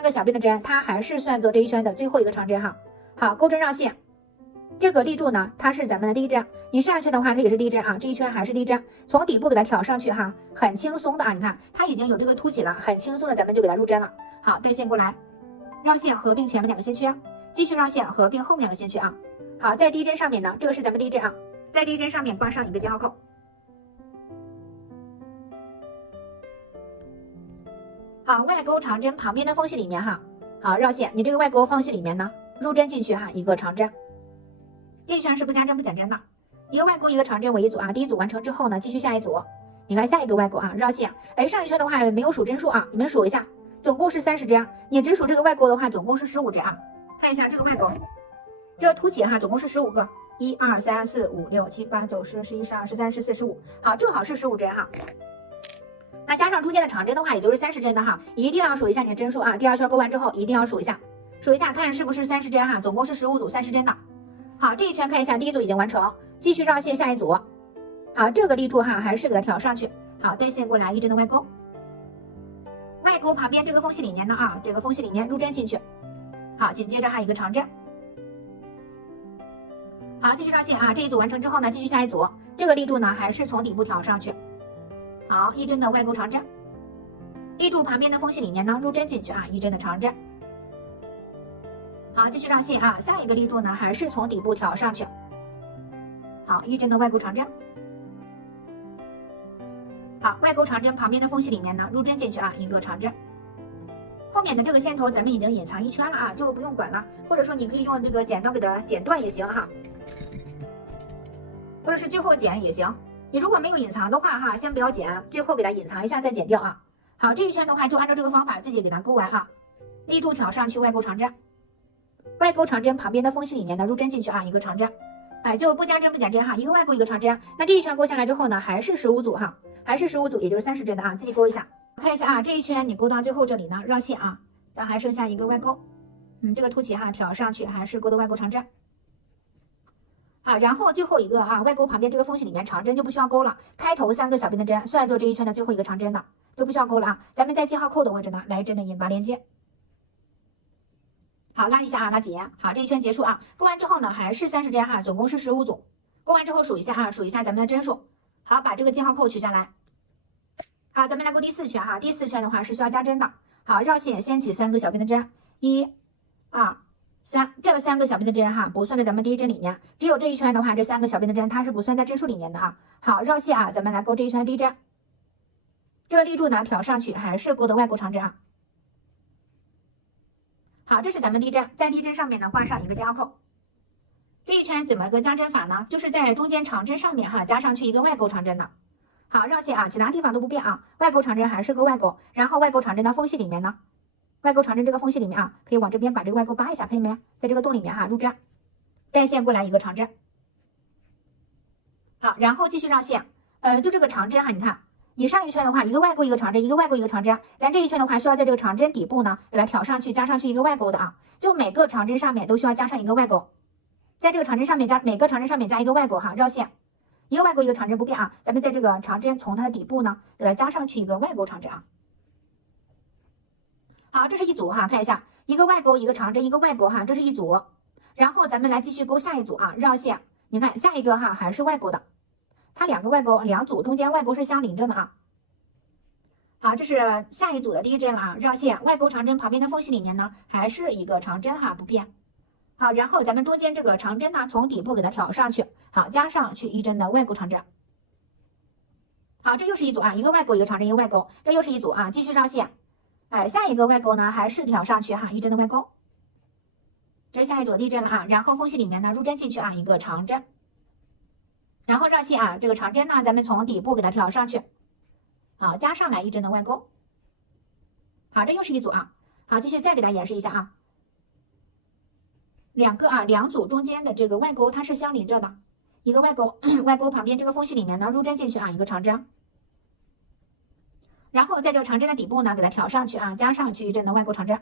3个小边的针，它还是算作这一圈的最后一个长针哈。好，钩针绕线，这个立柱呢，它是咱们的第一针，你上一圈的话，它也是第一针啊，这一圈还是第一针，从底部给它挑上去哈，很轻松的啊，你看它已经有这个凸起了，很轻松的咱们就给它入针了。好，带线过来，绕线合并前面2个线圈，继续绕线合并后面2个线圈啊。好，在第一针上面呢，这个是咱们第一针啊，在第一针上面挂上一个记号扣。好，外钩长针旁边的缝隙里面哈，好绕线，你这个外钩缝隙里面呢，入针进去哈，一个长针。这一圈是不加针不减针的，一个外钩一个长针为一组啊。第一组完成之后呢，继续下一组。你看下一个外钩啊，绕线。哎，上一圈的话没有数针数啊，你们数一下，总共是30针。你只数这个外钩的话，总共是15针啊。看一下这个外钩，这个凸起哈，总共是15个，1、2、3、4、5、6、7、8、9、10、11、12、13、14、15，好，正好是15针哈。那加上中间的长针的话，也就是30针的哈，一定要数一下你的针数啊。第2圈钩完之后，一定要数一下，看是不是30针哈，总共是15组30针的。好，这一圈看一下，第一组已经完成，继续绕线下一组。好，这个立柱哈，还是给它挑上去。好，带线过来一针的外钩，外钩旁边这个缝隙里面呢啊，这个缝隙里面入针进去。好，紧接着还有一个长针。好，继续绕线啊，这一组完成之后呢，继续下一组，这个立柱呢还是从底部挑上去。好，一针的外钩长针，立柱旁边的缝隙里面呢入针进去啊，一针的长针。好，继续绕线啊，下一个立柱呢还是从底部挑上去。好，一针的外钩长针。好，外钩长针旁边的缝隙里面呢入针进去啊，一个长针。后面的这个线头咱们已经隐藏1圈了啊，就不用管了，或者说你可以用这个剪刀给它剪断也行哈，或者是最后剪也行。你如果没有隐藏的话哈，先不要剪，最后给它隐藏一下再剪掉啊。好，这一圈的话就按照这个方法自己给它钩完啊，立柱挑上去，外钩长针。外钩长针旁边的缝隙里面呢入针进去啊，一个长针。哎，就不加针不减针哈，一个外钩一个长针。那这一圈钩下来之后呢，还是15组哈，还是15组，也就是30针的啊，自己钩一下。看一下啊，这一圈你钩到最后这里呢，绕线啊，这还剩下一个外钩，这个凸起哈，挑上去还是钩的外钩长针。好，然后最后一个啊，外钩旁边这个缝隙里面长针就不需要钩了，开头3个小边的针算作这一圈的最后一个长针的，就不需要钩了啊。咱们在记号扣的位置呢，来针的引拔连接。好，拉一下啊，拉紧。好，这一圈结束啊。钩完之后呢，还是30针哈，总共是15组。钩完之后数一下啊，数一下咱们的针数。好，把这个记号扣取下来。好，咱们来钩第4圈哈。第4圈的话是需要加针的。好，绕线掀起3个小边的针，1、2、3，这3个小边的针哈，不算在咱们第一针里面。只有这一圈的话，这3个小边的针它是不算在针数里面的啊。好，绕线啊，咱们来钩这一圈的第一针。这个立柱呢，挑上去还是钩的外钩长针啊。好，这是咱们第一针，在第一针上面呢挂上一个记号扣。这一圈怎么个加针法呢？就是在中间长针上面哈加上去一个外钩长针的。好，绕线啊，其他地方都不变啊，外钩长针还是钩外钩，然后外钩长针的缝隙里面呢，外钩长针这个缝隙里面啊，可以往这边把这个外钩扒一下，看见没？在这个洞里面哈入针，带线过来一个长针。好，然后继续绕线，就这个长针哈，你看。你上一圈的话，一个外钩一个长针，一个外钩一个长针。咱这一圈的话，需要在这个长针底部呢，给它挑上去，加上去一个外钩的啊。就每个长针上面都需要加上一个外钩，在这个长针上面加每个长针上面加一个外钩哈，绕线，一个外钩一个长针不变啊。咱们在这个长针从它的底部呢，给它加上去一个外钩长针啊。好，这是一组哈，看一下，一个外钩一个长针，一个外钩哈，这是一组。然后咱们来继续钩下一组啊，绕线。你看下一个哈还是外钩的。它2个外钩，2组中间外钩是相邻着的啊。好，这是下一组的第一针了啊，绕线，外钩长针旁边的缝隙里面呢，还是一个长针哈，不变。好，然后咱们中间这个长针呢，从底部给它挑上去，好，加上去一针的外钩长针。好，这又是一组啊，一个外钩一个长针，一个外钩，这又是一组啊，继续绕线。哎，下一个外钩呢，还是挑上去哈，一针的外钩。这是下一组的第一针了啊，然后缝隙里面呢，入针进去啊，一个长针。然后绕线啊，这个长针呢，咱们从底部给它挑上去，好，加上来一针的外钩。好，这又是一组啊。好，继续再给大家演示一下啊。两组中间的这个外钩它是相邻着的，一个外钩，外钩旁边这个缝隙里面呢，入针进去啊，一个长针。然后在这个长针的底部呢，给它挑上去啊，加上去一针的外钩长针。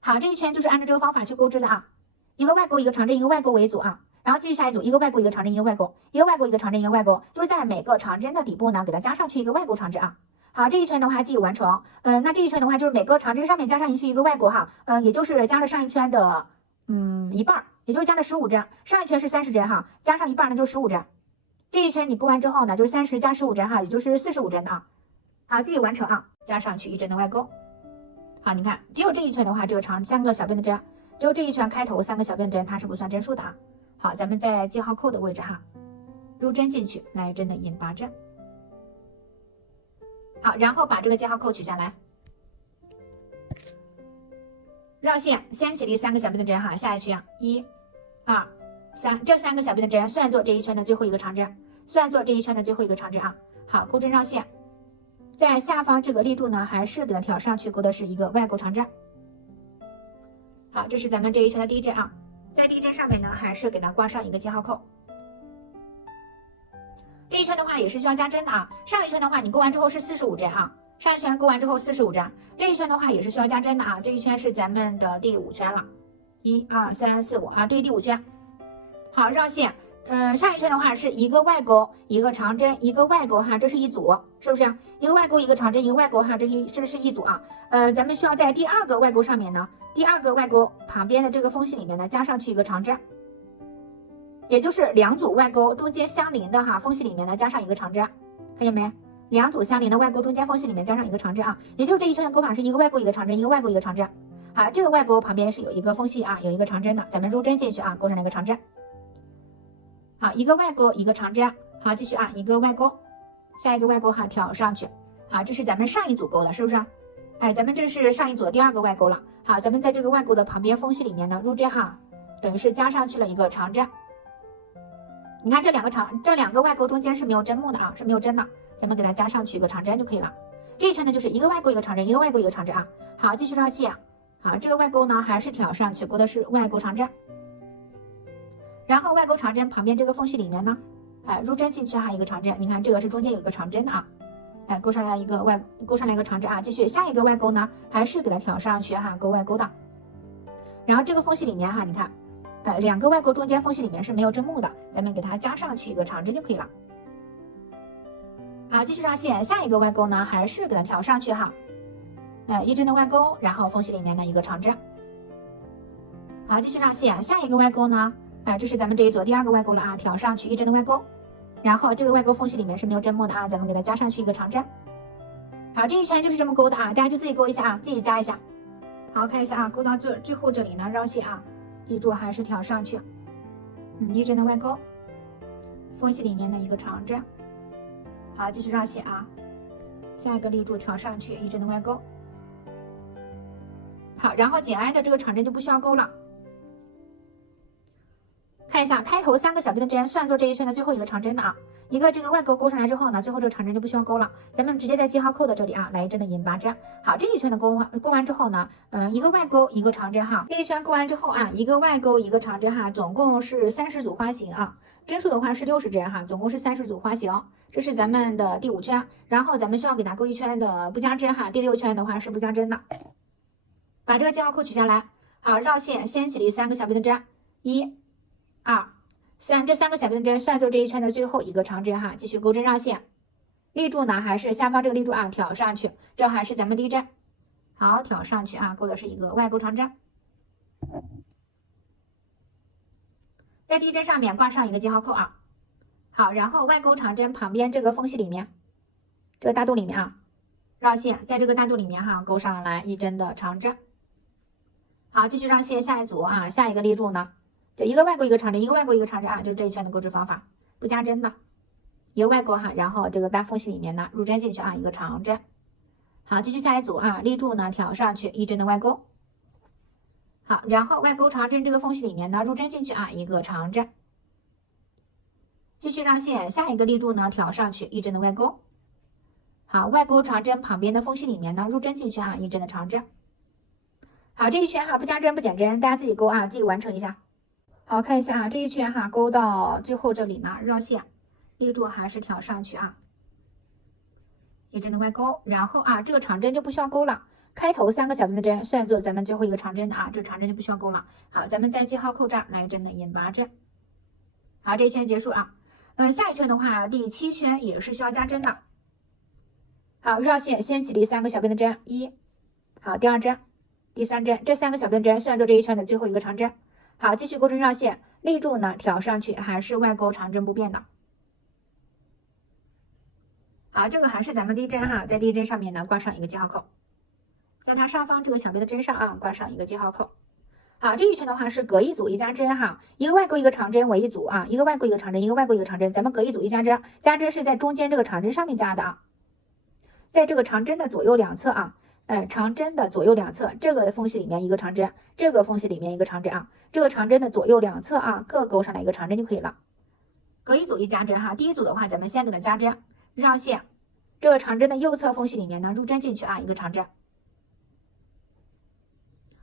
好，这一圈就是按照这个方法去钩织的啊，一个外钩一个长针，一个外钩为一组啊。然后继续下一组，一个外钩一个长针，一个外钩，一个外钩一个长针，一个外钩，就是在每个长针的底部呢，给它加上去一个外钩长针啊。好，这一圈的话记忆完成。那这一圈的话就是每个长针上面加上一个外勾哈，也就是加了上一圈的一半，也就是加了15针。上一圈是30针哈，加上一半那就15针。这一圈你勾完之后呢，就是30加15针哈，也就是45针啊。好，记忆完成啊，加上去1针的外勾。好，你看，只有这一圈的话，这个长3个小辫的针，只有这一圈开头3个小辫针，它是不算针数的啊。好，咱们在记号扣的位置哈，入针进去，来针的引8针。好，然后把这个记号扣取下来，绕线，先起立3个小辫的针哈，下一圈1、2、3，这3个小辫的针算作这一圈的最后一个长针，算作这一圈的最后一个长针啊。好，钩针绕线，在下方这个立柱呢，还是给它挑上去，勾的是一个外勾长针。好，这是咱们这一圈的第一针啊，在第一针上面呢，还是给它挂上一个记号扣。这一圈的话也是需要加针的啊，上一圈的话你勾完之后是45针啊，上一圈勾完之后45针，这一圈的话也是需要加针的啊，这一圈是咱们的第5圈了，1、2、3、4、5啊，对，第5圈。好，绕线，上一圈的话是一个外勾一个长针，一个外勾哈，这是一组，是不是？一个外勾一个长针，一个外勾哈，这是一组啊。咱们需要在第2个外勾上面呢，第2个外勾旁边的这个缝隙里面呢，加上去一个长针。也就是2组外勾中间相邻的哈缝隙里面呢加上一个长针，看见没？2组相邻的外勾中间缝隙里面加上一个长针啊，也就是这一圈的勾法是一个外勾一个长针，一个外勾一个长针。好，这个外勾旁边是有一个缝隙啊，有一个长针的，咱们入针进去啊，勾上了一个长针。好，一个外勾一个长针，好，继续啊，一个外勾，下一个外勾哈挑上去。好，这是咱们上一组勾的，是不是？哎，咱们这是上一组的第2个外勾了。好，咱们在这个外勾的旁边缝隙里面呢入针啊，等于是加上去了一个长针。你看这两个外勾中间是没有针目的啊，是没有针的，咱们给它加上去一个长针就可以了。这一圈呢就是一个外勾一个长针，一个外勾一个长针啊。好，继续绕线。好，这个外勾呢还是挑上去，勾的是外勾长针。然后外勾长针旁边这个缝隙里面呢，入针进去哈一个长针，你看这个是中间有一个长针的啊，勾上来一个长针啊。继续下一个外勾呢还是给它挑上去哈，勾外勾的。然后这个缝隙里面哈，你看。2个外勾中间缝隙里面是没有针目的，咱们给它加上去一个长针就可以了。好，继续绕线，下一个外勾呢还是给它挑上去哈，1针的外勾，然后缝隙里面的一个长针。好，继续绕线，下一个外勾呢，这是咱们这一组第2个外勾了啊，挑上去1针的外勾，然后这个外勾缝隙里面是没有针目的啊，咱们给它加上去一个长针。好，这一圈就是这么勾的啊，大家就自己勾一下啊，自己加一下。好，看一下啊，勾到最后这里呢，绕线啊。立柱还是挑上去，1针的外勾，缝隙里面的一个长针。好，继续绕线啊，下一个立柱挑上去1针的外勾。好，然后紧挨的这个长针就不需要勾了。看一下开头3个小辫的针算作这一圈的最后一个长针的啊，一个这个外勾勾上来之后呢，最后这个长针就不需要勾了，咱们直接在记号扣的这里啊来1针的引8针。好，这一圈的勾完之后呢，一个外勾一个长针哈，这一圈勾完之后啊，一个外勾一个长针哈，总共是30组花形啊，针数的话是60针哈，总共是30组花形。这是咱们的第5圈，然后咱们需要给它勾一圈的不加针哈，第6圈的话是不加针的。把这个记号扣取下来，好，绕线，先起立3个小辫的针，1、2、3，这3个小辫的针算作这一圈的最后一个长针哈，继续钩针绕线，立柱呢还是下方这个立柱啊挑上去，这还是咱们第1针，好，挑上去啊，勾的是一个外勾长针，在第1针上面挂上一个记号扣啊，好，然后外勾长针旁边这个缝隙里面，这个大肚里面啊，绕线，在这个大肚里面哈勾上来1针的长针，好，继续绕线，下一组啊，下一个立柱呢。就一个外勾一个长针，一个外勾一个长针啊，就是这一圈的钩织方法，不加针的，一个外勾哈，然后这个大缝隙里面呢入针进去啊，一个长针。好，继续下一组啊，立柱呢挑上去1针的外勾，好，然后外勾长针这个缝隙里面呢入针进去啊，一个长针。继续绕线，下一个立柱呢挑上去1针的外勾，好，外勾长针旁边的缝隙里面呢入针进去啊，1针的长针。好，这一圈哈不加针不减针，大家自己勾啊，自己完成一下。好，看一下啊，这一圈哈勾到最后这里呢，绕线，立柱还是挑上去啊，1针的外勾，然后啊这个长针就不需要勾了，开头3个小辫的针算作咱们最后一个长针的啊，这个长针就不需要勾了。好，咱们在记号扣这儿来1针的引8针。好，这一圈结束啊。下一圈的话，第7圈也是需要加针的。好，绕线先起立3个小边的针，好，第2针，第3针，这3个小边的针算作这一圈的最后一个长针。好，继续钩针绕线，立柱呢挑上去，还是外钩长针不变的。好，这个还是咱们第一针哈，在第一针上面呢挂上一个记号扣，在它上方这个小边的针上啊挂上一个记号扣。好，这一圈的话是隔一组一加针哈，一个外钩一个长针为一组啊，一个外钩一个长针，一个外钩一个长针，咱们隔一组一加针，加针是在中间这个长针上面加的啊，在这个长针的左右两侧啊，长针的左右两侧这个缝隙里面一个长针，这个缝隙里面一个长针啊，这个长针的左右两侧啊各勾上来一个长针就可以了。隔一组一加针哈，第一组的话咱们先给它加针，绕线，这个长针的右侧缝隙里面呢入针进去啊一个长针。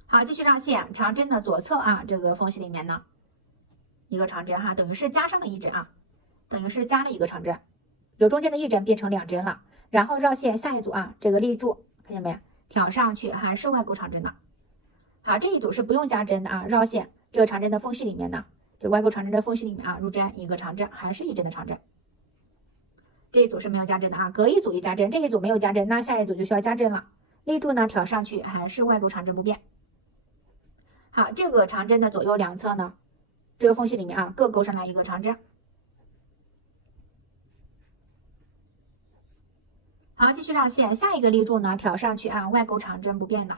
好，继续绕线，长针的左侧啊，这个缝隙里面呢，一个长针哈，等于是加上了一针啊，等于是加了一个长针，有中间的一针变成2针了。然后绕线下一组啊，这个立柱看见没？挑上去还是外钩长针的。好，这一组是不用加针的啊，绕线这个长针的缝隙里面呢，就外钩长针的缝隙里面啊，入针一个长针，还是一针的长针。这一组是没有加针的啊，隔一组一加针，这一组没有加针，那下一组就需要加针了。立柱呢挑上去还是外钩长针不变。好，这个长针的左右两侧呢，这个缝隙里面啊，各勾上来一个长针。好，继续绕线，下一个立柱呢，挑上去啊，外钩长针不变的。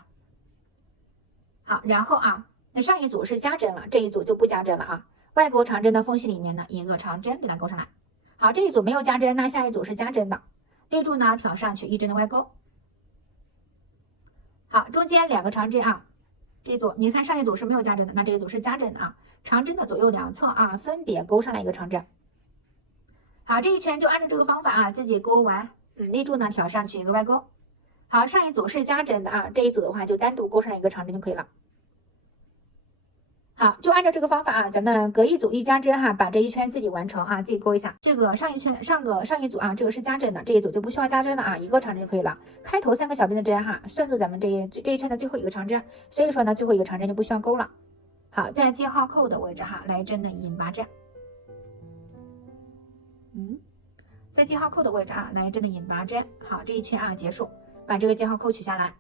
好，然后啊，那上一组是加针了，这一组就不加针了啊。外钩长针的缝隙里面呢，一个长针给它勾上来。好，这一组没有加针，那下一组是加针的。立柱呢，挑上去一针的外钩。好，中间2个长针啊。这一组你看上一组是没有加针的，那这一组是加针的啊，长针的左右两侧啊分别勾上来一个长针。好，这一圈就按照这个方法啊自己勾完，立柱呢挑上去一个外钩。好，上一组是加针的啊，这一组的话就单独勾上来一个长针就可以了。好，就按照这个方法啊，咱们隔一组一加针哈，把这一圈自己完成啊，自己勾一下。这个上一组啊，这个是加针的，这一组就不需要加针了啊，一个长针就可以了。开头3个小边的针哈，算作咱们这一圈的最后一个长针，所以说呢，最后一个长针就不需要勾了。好，在记号扣的位置哈，来针的引拔针。在记号扣的位置啊，来针的引拔针。好，这一圈啊结束，把这个记号扣取下来。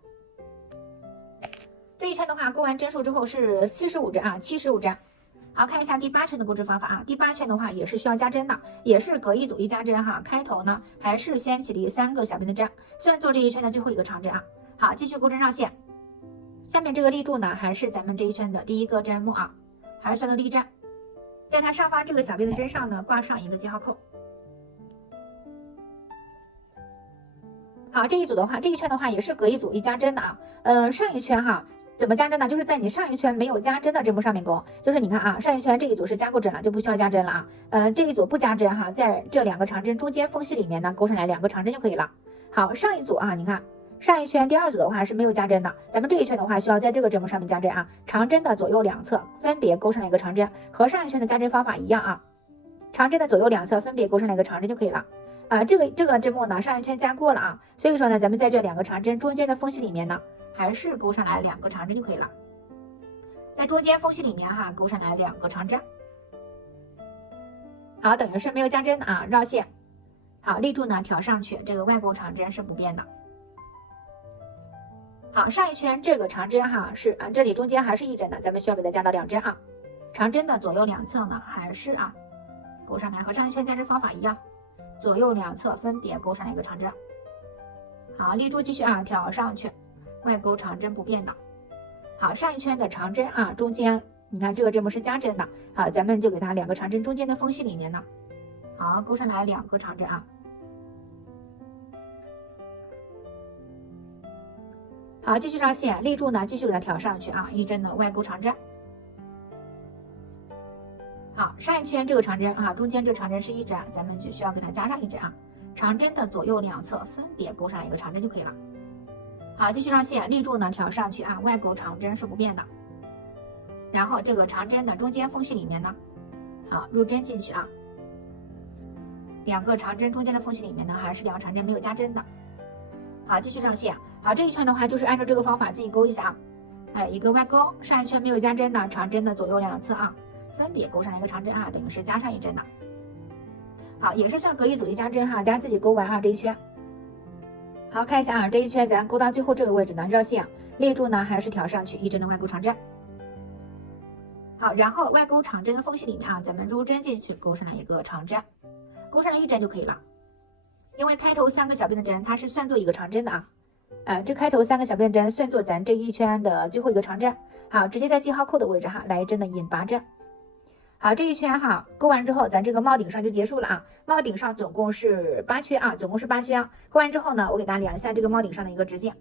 这一圈的话，勾完针数之后是45针啊，75针。好，看一下第8圈的钩织方法啊。第8圈的话也是需要加针的，也是隔一组一加针哈。开头呢还是先起立3个小边的针，算作这一圈的最后一个长针啊。好，继续钩针绕线。下面这个立柱呢，还是咱们这一圈的第一个针目啊，还是算作第一针。在它上方这个小边的针上呢，挂上一个记号扣。好，这一组的话，这一圈的话也是隔一组一加针的啊。上一圈哈。怎么加针呢？就是在你上一圈没有加针的针目上面勾，就是你看啊，上一圈这一组是加过针了，就不需要加针了啊。这一组不加针哈，在这2个长针中间缝隙里面呢，勾上来2个长针就可以了。好，上一组啊，你看上一圈第2组的话是没有加针的，咱们这一圈的话需要在这个针目上面加针啊。长针的左右两侧分别勾上来一个长针，和上一圈的加针方法一样啊。长针的左右两侧分别勾上来一个长针就可以了。这个针目呢，上一圈加过了啊，所以说呢，咱们在这2个长针中间的缝隙里面呢。还是勾上来2个长针就可以了，在中间缝隙里面哈，勾上来2个长针。好，等于是没有加针的啊，绕线。好，立柱呢挑上去，这个外钩长针是不变的。好，上一圈这个长针哈是这里中间还是1针的，咱们需要给它加到2针啊。长针的左右两侧呢还是勾上来，和上一圈加针方法一样，左右两侧分别勾上来一个长针。好，立柱继续挑上去。外钩长针不变的。好，上一圈的长针啊，中间你看这个针目是加针的，好，咱们就给它2个长针中间的缝隙里面呢，好，勾上来2个长针啊。好，继续绕线，立柱呢继续给它挑上去啊，1针的外钩长针。好，上一圈这个长针啊，中间这个长针是1针，咱们只需要给它加上1针啊，长针的左右两侧分别勾上来一个长针就可以了。好，继续绕线，立柱呢挑上去啊，外钩长针是不变的。然后这个长针的中间缝隙里面呢，好，入针进去啊。2个长针中间的缝隙里面呢，还是2个长针没有加针的。好，继续绕线。好，这一圈的话就是按照这个方法自己勾一下啊。一个外钩，上一圈没有加针的，长针的左右两侧啊，分别勾上来一个长针啊，等于是加上1针的。好，也是算隔一组一加针哈，大家自己勾完啊这一圈。好，看一下啊，这一圈咱勾到最后这个位置呢，绕线立住呢，还是挑上去一针的外钩长针。好，然后外钩长针的缝隙里面啊，咱们入针进去，勾上来一个长针，勾上来一针就可以了。因为开头3个小辫的针它是算作一个长针的啊，这开头3个小辫针算作咱这一圈的最后一个长针。好，直接在记号扣的位置哈，来一针的引拔针。好，这一圈哈勾完之后，咱这个帽顶上就结束了啊。帽顶上总共是8圈啊，总共是8圈啊。勾完之后呢，我给大家量一下这个帽顶上的一个直径，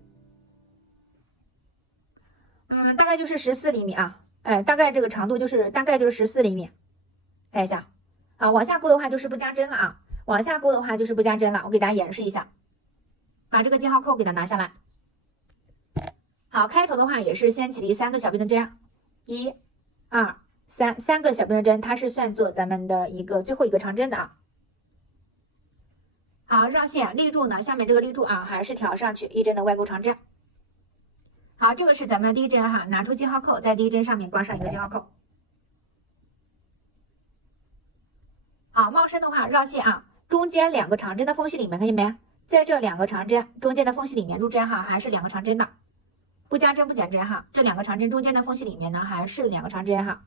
大概就是14厘米啊。大概这个长度大概就是14厘米。看一下，好，往下勾的话就是不加针了啊。往下勾的话就是不加针了，我给大家演示一下，把这个记号扣给它拿下来。好，开头的话也是先起立3个小辫的针，1、2、3个小辫的针，它是算作咱们的一个最后一个长针的啊。好，绕线立住呢，下面这个立住啊，还是挑上去一针的外钩长针。好，这个是咱们第一针哈，拿出记号扣，在第一针上面挂上一个记号扣。好，帽身的话绕线啊，中间2个长针的缝隙里面，看见没？在这2个长针中间的缝隙里面入针哈，还是2个长针的，不加针不减针哈。这2个长针中间的缝隙里面呢，还是2个长针哈。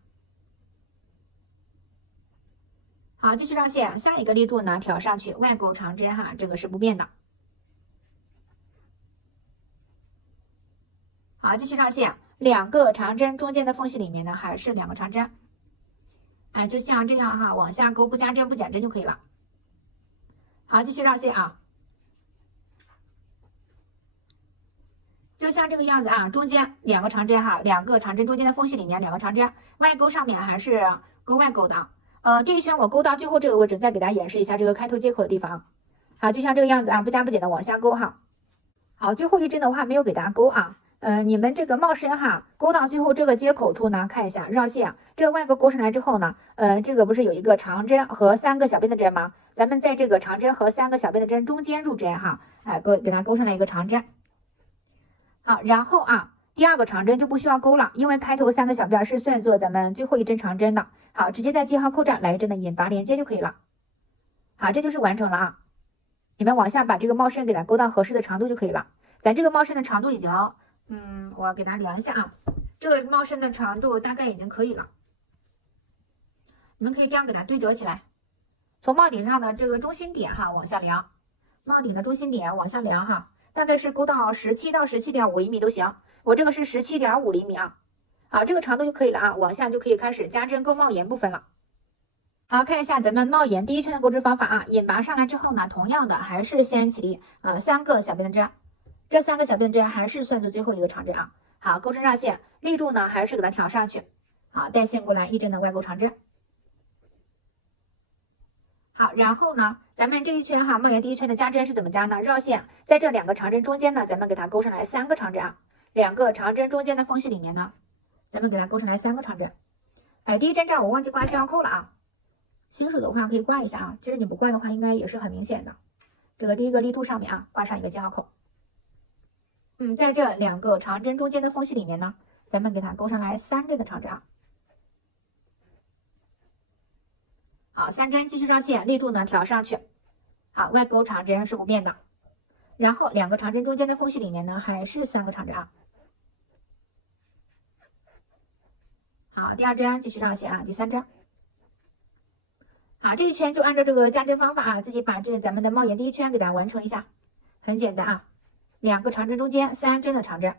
好，继续绕线，下一个立住呢，挑上去外钩长针哈，这个是不变的。好，继续绕线，2个长针中间的缝隙里面呢，还是2个长针。就像这样哈，往下勾，不加针不减针就可以了。好，继续绕线啊，就像这个样子啊，中间2个长针哈，2个长针中间的缝隙里面2个长针，外钩上面还是勾外钩的。这一圈我勾到最后这个位置，再给大家演示一下这个开头接口的地方。好，就像这个样子啊，不加不减的往下勾哈。好，最后一针的话没有给大家勾啊。你们这个帽身哈，勾到最后这个接口处呢，看一下绕线，这个外钩勾上来之后呢，这个不是有一个长针和3个小辫的针吗？咱们在这个长针和3个小辫的针中间入针哈，给它勾上来一个长针。好，然后啊，第2个长针就不需要勾了，因为开头3个小辫是算作咱们最后一针长针的。好，直接在记号扣这儿来一针的引拔连接就可以了。好，这就是完成了啊。你们往下把这个帽身给它勾到合适的长度就可以了。咱这个帽身的长度已经，我给大家量一下啊，这个帽身的长度大概已经可以了。你们可以这样给它对折起来，从帽顶上的这个中心点哈往下量，帽顶的中心点往下量哈，大概是勾到17到17.5厘米都行。我这个是17.5厘米啊。好，这个长度就可以了啊，往下就可以开始加针勾帽檐部分了。好，看一下咱们帽檐第一圈的钩织方法啊，引拔上来之后呢，同样的还是先起立3个小辫的针，这3个小辫的针还是算作最后一个长针啊。好，钩针绕线，立住呢还是给它挑上去，好，带线过来一针的外钩长针。好，然后呢，咱们这一圈哈，帽檐第一圈的加针是怎么加呢？绕线，在这2个长针中间呢，咱们给它勾上来3个长针啊，2个长针中间的缝隙里面呢，咱们给它勾上来3个长针。第一针这儿我忘记挂记号扣了啊，新手的话可以挂一下啊，其实你不挂的话应该也是很明显的。这个第一个立柱上面啊，挂上一个记号扣。在这2个长针中间的缝隙里面呢，咱们给它勾上来3针的长针啊。好，3针继续绕线，立住呢挑上去。好，外钩长针是不变的，然后2个长针中间的缝隙里面呢，还是3个长针啊。好，第2针继续绕线啊，第3针。好，这一圈就按照这个加针方法啊，自己把咱们的帽檐第一圈给它完成一下，很简单啊。2个长针中间3针的长针。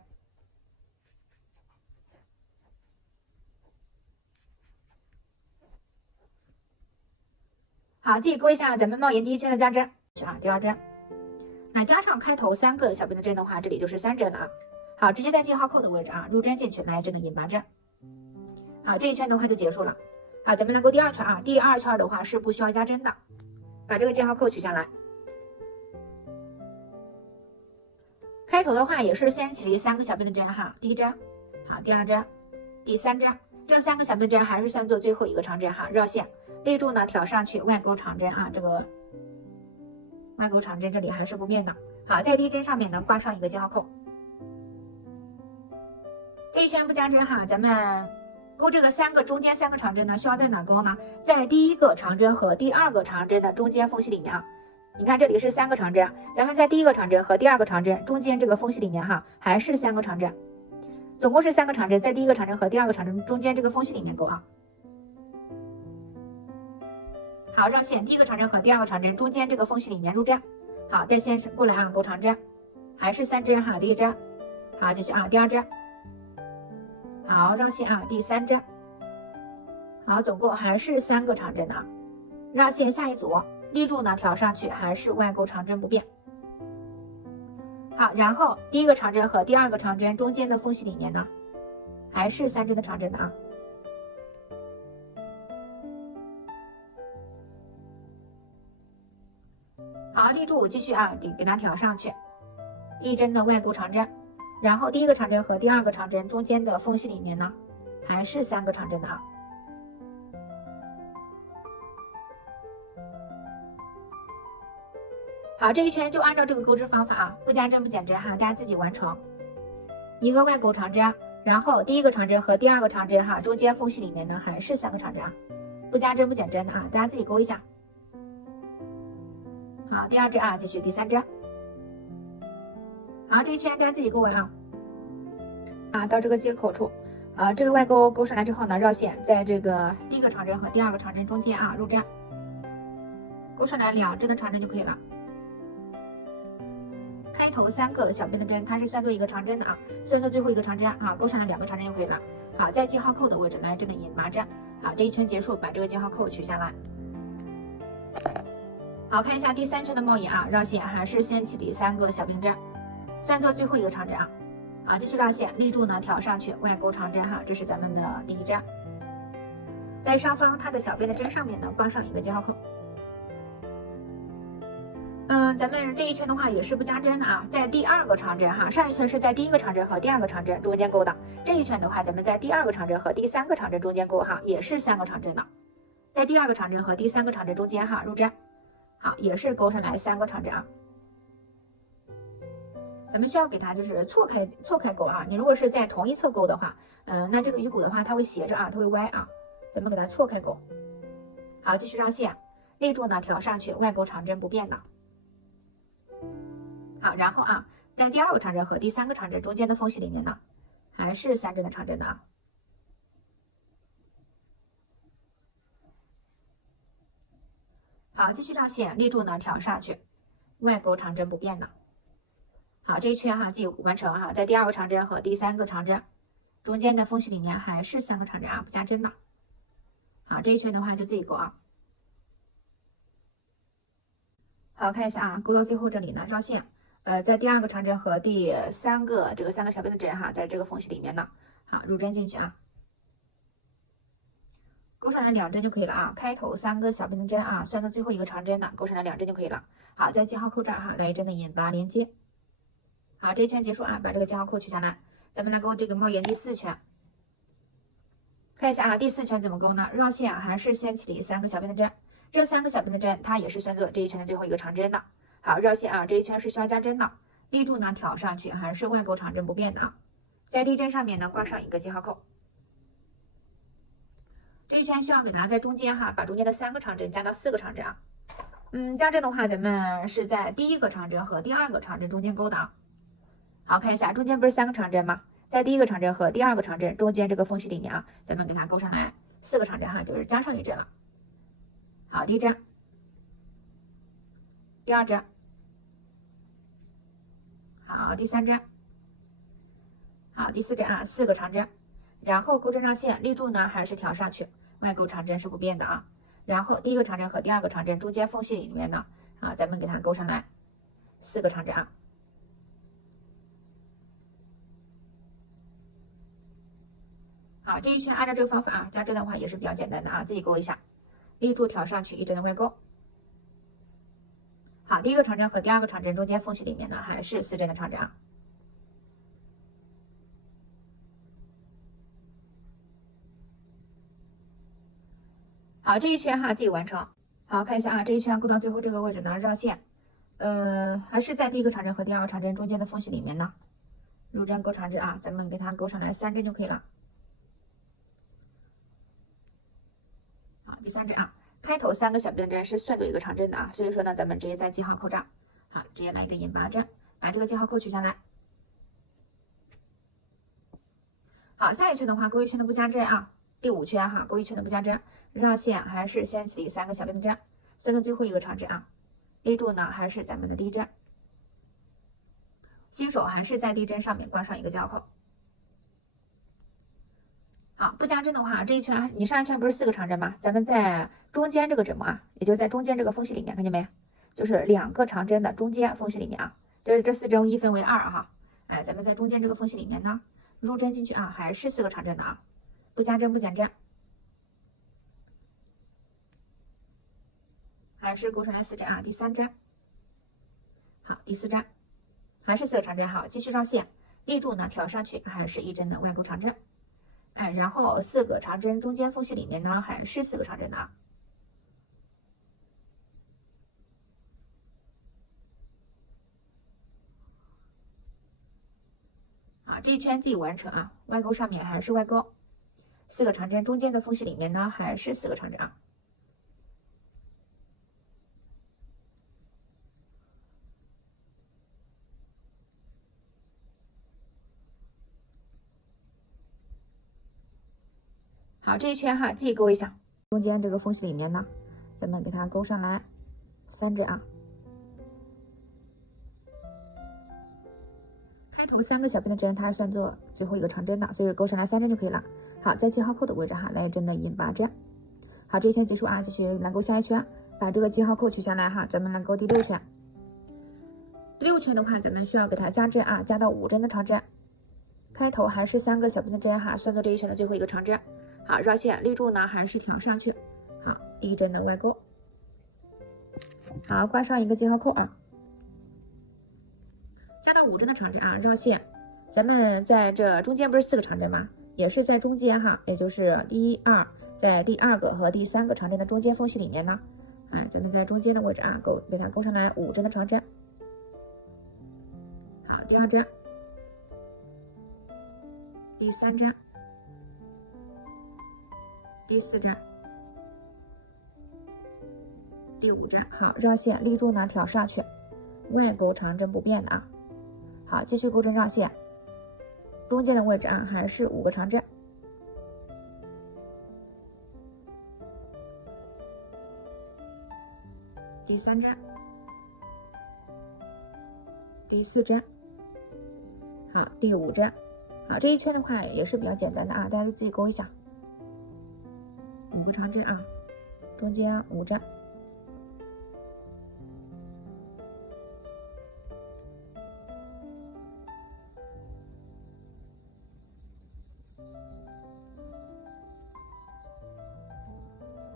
好，记勾一下咱们帽檐第一圈的加针啊，第2针。那加上开头3个小辫的针的话，这里就是3针了啊。好，直接在记号扣的位置啊，入针进去，来针的引拔针。好，这一圈的话就结束了。好，咱们来勾第2圈啊，第2圈的话是不需要加针的，把这个记号扣取下来。开头的话也是先起立3个小辫的针哈，第一针，好，第2针，第3针，这3个小辫针还是算作最后一个长针哈，绕线，立住呢挑上去外钩长针啊，这个外钩长针这里还是不变的。好，在第一针上面呢挂上一个记号扣。这一圈不加针哈，咱们勾这个中间3个长针呢，需要在哪勾呢？在第1个长针和第2个长针的中间缝隙里面啊，你看这里是3个长针，咱们在第一个长针和第二个长针中间这个缝隙里面哈，还是3个长针，总共是3个长针，在第一个长针和第二个长针中间这个缝隙里面勾啊。好，绕线，第一个长针和第二个长针中间这个缝隙里面入针。好，带线过来啊，勾长针，还是3针哈，第一针。好，继续啊，第二针。好，绕线啊，第3针。好，总共还是3个长针的啊。绕线下一组，立住呢，挑上去，还是外勾长针不变。好，然后第一个长针和第二个长针中间的缝隙里面呢，还是3针的长针的啊。好，立住，继续啊，给它挑上去，1针的外勾长针，然后第一个长针和第二个长针中间的缝隙里面呢，还是3个长针的啊。好，这一圈就按照这个钩织方法啊，不加针不减针哈，大家自己完成。一个外勾长针，然后第一个长针和第二个长针哈，中间缝隙里面呢还是3个长针啊，不加针不减针的啊，大家自己勾一下。好，第二针啊，继续第3针。好，这一圈大家自己勾完啊，到这个接口处啊，这个外钩勾上来之后呢，绕线，在这个第一个长针和第二个长针中间啊入针，勾上来2针的长针就可以了。开头3个小边的针，它是算作一个长针的啊，算作最后一个长针啊，勾上来2个长针就可以了。好，在记号扣的位置来这里引麻针，好，这一圈结束，把这个记号扣取下来。好，看一下第3圈的帽眼啊，绕线还是先起立3个小边针，算作最后一个长针啊。好，继续绕线，立住呢，挑上去，外勾长针哈，这是咱们的第1针，在上方它的小边的针上面呢，挂上一个记号扣。咱们这一圈的话也是不加针的啊，在第2个长针哈，上一圈是在第1个长针和第2个长针中间勾的，这一圈的话，咱们在第2个长针和第3个长针中间勾哈，也是3个长针的，在第2个长针和第3个长针中间哈入针，好，也是勾上来3个长针啊。咱们需要给它就是错开勾啊，你如果是在同一侧勾的话，那这个鱼骨的话它会斜着啊，它会歪啊，咱们给它错开勾。好，继续绕线，立住呢，挑上去，外勾长针不变的。好，然后啊，在第2个长针和第3个长针中间的缝隙里面呢，还是3针的长针的啊。好，继续绕线，立住呢，挑上去，外勾长针不变的。好，这一圈哈，自己完成哈，在第2个长针和第3个长针中间的缝隙里面还是3个长针啊，不加针的。好，这一圈的话就自己勾啊。好，看一下啊，勾到最后这里呢，绕线。在第2个长针和第3个3个小边的针哈，在这个缝隙里面呢，好，入针进去啊，勾上来2针就可以了啊。开头3个小边的针啊，算作最后一个长针的，勾上来2针就可以了。好，在记号扣这儿哈，来1针的引拔连接。好，这一圈结束啊，把这个记号扣取下来，咱们来勾这个帽檐第4圈。看一下啊，第4圈怎么勾呢？绕线啊，还是先起立3个小边的针，这3个小边的针它也是算作这一圈的最后一个长针的。好，绕线啊，这一圈是需要加针的，立住呢，挑上去，还是外勾长针不变的啊。在第1针上面呢，挂上一个记号扣。这一圈需要给它在中间哈，把中间的3个长针加到4个长针啊。加针的话，咱们是在第1个长针和第2个长针中间勾的啊。好，看一下中间不是3个长针吗？在第1个长针和第2个长针中间这个缝隙里面啊，咱们给它勾上来4个长针哈，就是加上1针了。好，第1针。第2针，好，第3针，好，第4针啊，4个长针，然后钩针绕线，立住呢还是挑上去，外勾长针是不变的啊。然后第1个长针和第2个长针中间缝隙里面呢，啊，咱们给它勾上来4个长针啊。好，这一圈按照这个方法啊，加针的话也是比较简单的啊，自己勾一下，立住挑上去1针的外勾。好，第1个长针和第2个长针中间缝隙里面呢，还是4针的长针啊。好，这一圈哈自己完成。好，看一下啊，这一圈勾到最后这个位置呢，绕线，还是在第1个长针和第2个长针中间的缝隙里面呢，入针勾长针啊，咱们给它勾上来3针就可以了。好，第3针啊，开头3个小便针是算作一个长针的啊，所以说呢，咱们直接在记号扣上，好，直接来一个引拔针，把这个记号扣取下来。好，下一圈的话，钩一圈的不加针啊，第5圈哈，钩一圈的不加针，绕线还是掀起3个小便针，算作最后一个长针啊，立住呢还是咱们的第一针，新手还是在第一针上面挂上一个记号扣。好，不加针的话，这一圈你上一圈不是4个长针吗？咱们在中间这个针目啊，也就是在中间这个缝隙里面，看见没？就是2个长针的中间缝隙里面啊，就是这4针一分为2哈。哎，咱们在中间这个缝隙里面呢，入针进去啊，还是4个长针的啊，不加针不减针，还是钩上来4针啊，第3针，好，第4针，还是4个长针，好，继续绕线，立住呢挑上去，还是1针的外钩长针。哎，然后4个长针中间缝隙里面呢，还是4个长针的啊。啊，这一圈自己完成啊，外钩上面还是外钩，4个长针中间的缝隙里面呢，还是4个长针啊。好，这一圈哈，自己钩一下，中间这个缝隙里面呢，咱们给它钩上来3针啊。开头3个小便的针，它是算作最后一个长针的，所以钩上来3针就可以了。好，在记号扣的位置哈，来针的引拔针。好，这一圈结束啊，继续来钩下一圈，把这个记号扣取下来哈，咱们来钩第6圈。第6圈的话，咱们需要给它加针啊，加到5针的长针。开头还是3个小便的针哈，算作这一圈的最后一个长针。好，绕线立住呢，还是挑上去。好，第1针的外钩。好，挂上一个记号扣啊，加到5针的长针啊，绕线。咱们在这中间不是4个长针吗？也是在中间哈，也就是第1、2，在第2个和第3个长针的中间缝隙里面呢，哎，咱们在中间的位置啊，给它钩上来5针的长针。好，第2针，第3针，第4针，第5针。好，绕线立住呢，挑上去，外钩长针不变的啊。好，继续钩针绕线，中间的位置啊，还是5个长针。第3针，第4针，好，第5针。好，这一圈的话也是比较简单的啊，大家就自己钩一下，5个长针啊，中间5针。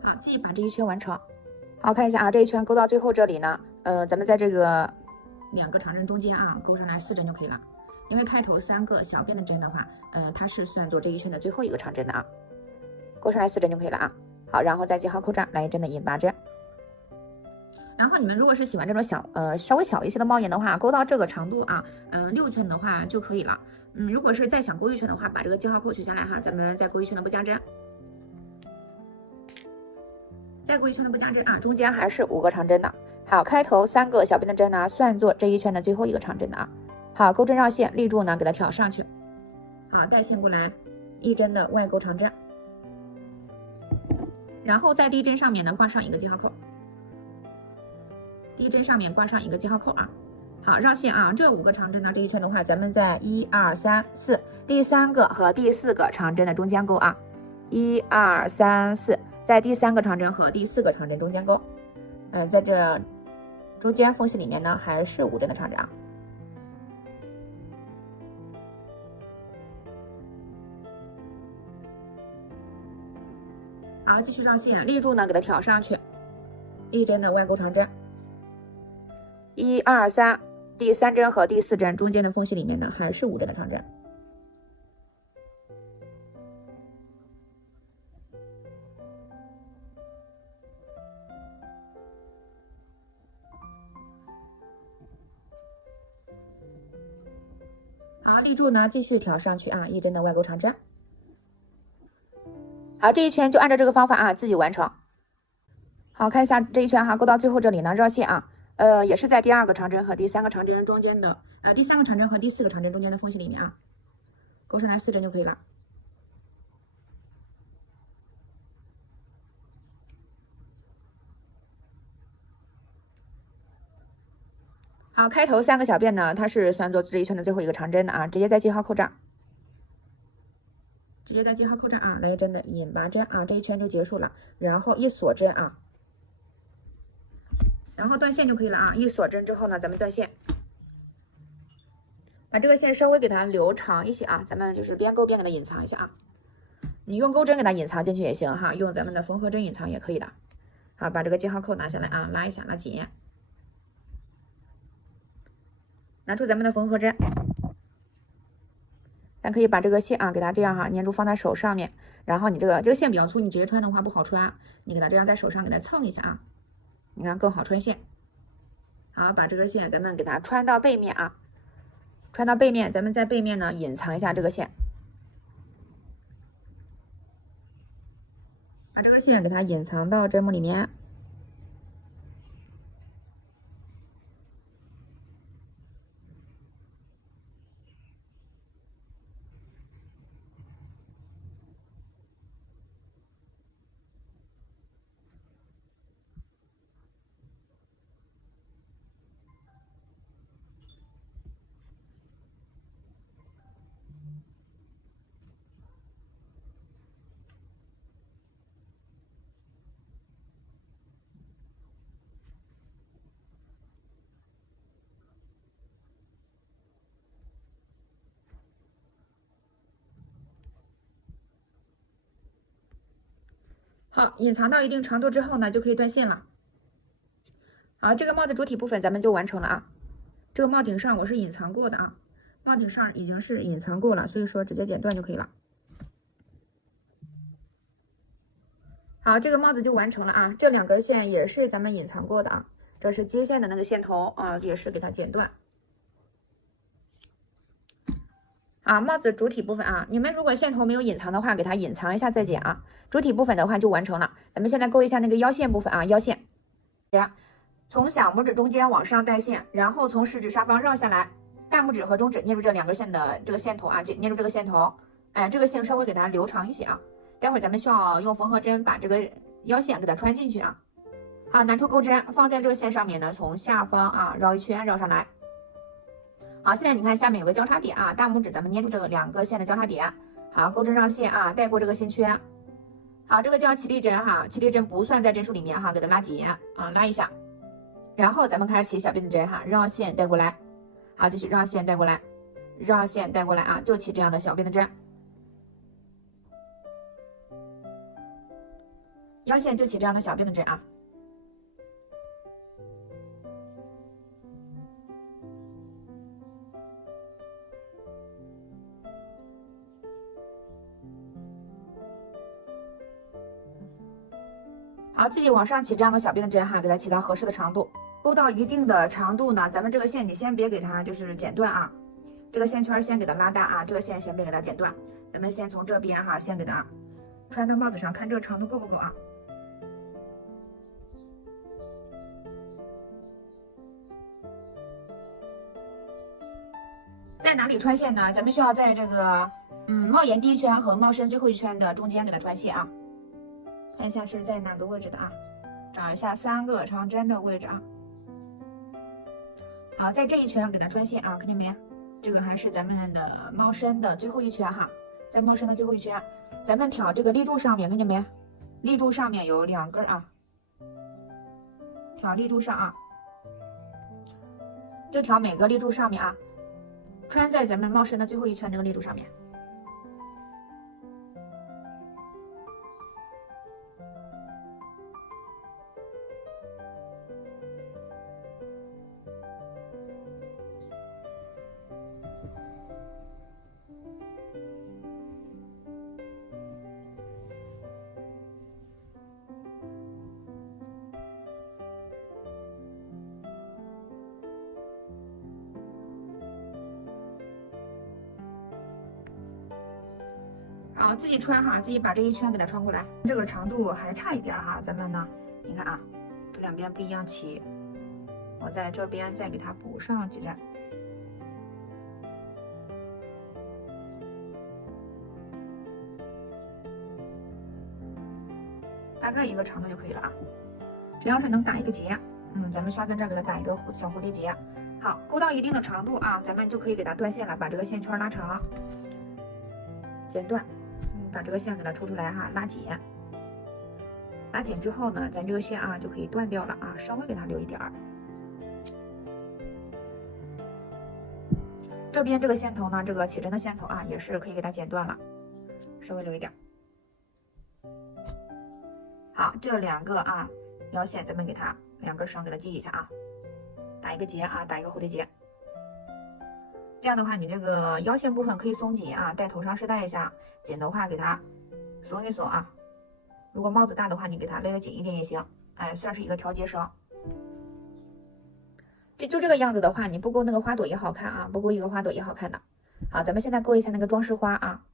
好，自己把这一圈完成。好，看一下啊，这一圈钩到最后这里呢，咱们在这个2个长针中间啊，钩上来4针就可以了。因为开头3个小便的针的话，它是算作这一圈的最后一个长针的啊，钩上来4针就可以了啊。好，然后在记号扣上来一针的引拔针。然后你们如果是喜欢这种稍微小一些的帽檐的话，钩到这个长度啊，6圈的话就可以了。如果是再想钩1圈的话，把这个记号扣取下来哈，咱们再钩1圈的不加针。再钩1圈的不加针啊，中间还是5个长针的。好，开头3个小便的针呢，算作这一圈的最后一个长针的啊。好，钩针绕线，立住呢，给它挑上去。好，带线过来，1针的外钩长针，然后在第1针上面呢挂上一个记号扣，第1针上面挂上一个记号扣啊。好，绕线啊，这5个长针呢，这一圈的话，咱们在1、2、3、4第3个和第4个长针的中间钩啊，1、2、3、4，在第3个长针和第4个长针中间钩。在这中间缝隙里面呢，还是5针的长针啊。好，继续绕线，立住呢，给它挑上去，1针的外钩长针，1、2、3，第3针和第4针中间的缝隙里面呢，还是5针的长针。好，立住呢，继续挑上去啊，1针的外钩长针。好，这一圈就按照这个方法啊，自己完成。好，看一下这一圈哈，勾到最后这里呢，绕线啊，也是在第2个长针和第3个长针中间的，第3个长针和第4个长针中间的缝隙里面啊，勾上来4针就可以了。好，开头3个小辫呢，它是算作这一圈的最后一个长针的啊，直接在记号扣这儿，直接在记号扣这儿啊，来针的引拔针啊，这一圈就结束了，然后一锁针啊。然后断线就可以了啊！一锁针之后呢，咱们断线，把这个线稍微给它留长一些啊，咱们就是边勾边给它隐藏一下啊。你用钩针给它隐藏进去也行哈，用咱们的缝合针隐藏也可以的。好，把这个记号扣拿下来啊，拉一下，拉紧，拿出咱们的缝合针，咱可以把这个线啊，给它这样哈，粘住放在手上面。然后你这个线比较粗，你直接穿的话不好穿，你给它这样在手上给它蹭一下啊。你看更好穿线。好，把这根线咱们给它穿到背面啊，穿到背面，咱们在背面呢隐藏一下这个线，把这根线给它隐藏到针目里面。好，隐藏到一定长度之后呢，就可以断线了。好，这个帽子主体部分咱们就完成了啊。这个帽顶上我是隐藏过的啊，帽顶上已经是隐藏过了，所以说直接剪断就可以了。好，这个帽子就完成了啊。这2根线也是咱们隐藏过的啊，这是接线的那个线头啊，也是给它剪断。啊，帽子主体部分啊，你们如果线头没有隐藏的话，给它隐藏一下再剪啊。主体部分的话就完成了。咱们现在勾一下那个腰线部分啊，腰线，从小拇指中间往上带线，然后从食指上方绕下来，大拇指和中指捏住这2根线的这个线头啊，捏住这个线头，哎，这个线稍微给它留长一些啊。待会儿咱们需要用缝合针把这个腰线给它穿进去啊。好，拿出钩针放在这个线上面呢，从下方啊绕一圈绕上来。好，现在你看下面有个交叉点啊，大拇指咱们捏住这个2个线的交叉点。好，钩针绕线啊，带过这个线圈。好，这个叫起立针哈，起立针不算在针数里面哈，给它拉紧啊，拉一下。然后咱们开始起小辫子针哈，绕线带过来。好，继续绕线带过来，绕线带过来啊，就起这样的小辫子针。腰线就起这样的小辫子针啊。好，自己往上起这样的小辫子针哈，给它起到合适的长度，勾到一定的长度呢，咱们这个线你先别给它就是剪断啊，这个线圈先给它拉大啊，这个线先别给它剪断，咱们先从这边哈，先给它穿到帽子上，看这个长度够不够啊？在哪里穿线呢？咱们需要在这个帽檐第一圈和帽身最后一圈的中间给它穿线啊。看一下是在哪个位置的啊？找一下3个长针的位置啊。好，在这一圈给它穿线啊，看见没？这个还是咱们的帽身的最后一圈哈，在帽身的最后一圈，咱们挑这个立柱上面，看见没？立柱上面有2根啊，挑立柱上啊，就挑每个立柱上面啊，穿在咱们帽身的最后一圈这个立柱上面。好，自己穿哈，自己把这一圈给它穿过来。这个长度还差一点哈，咱们呢你看啊，这两边不一样齐，我在这边再给它补上几针。大概一个长度就可以了啊。只要是能打一个结，咱们需要在这儿给它打一个小蝴蝶结。好，钩到一定的长度啊，咱们就可以给它断线了，把这个线圈拉长，剪断，把这个线给它抽出来哈，拉紧。拉紧之后呢，咱这个线啊就可以断掉了啊，稍微给它留一点儿。这边这个线头呢，这个起针的线头啊，也是可以给它剪断了，稍微留一点。好，这两个啊腰线，咱们给它两根绳给它系一下啊，打一个结啊，打一个蝴蝶结。这样的话，你这个腰线部分可以松紧啊，戴头上试戴一下，紧的话给它松一松啊。如果帽子大的话，你给它勒得紧一点也行，哎，算是一个调节绳。就这个样子的话，你不勾那个花朵也好看啊，不勾一个花朵也好看的。好，咱们现在勾一下那个装饰花啊，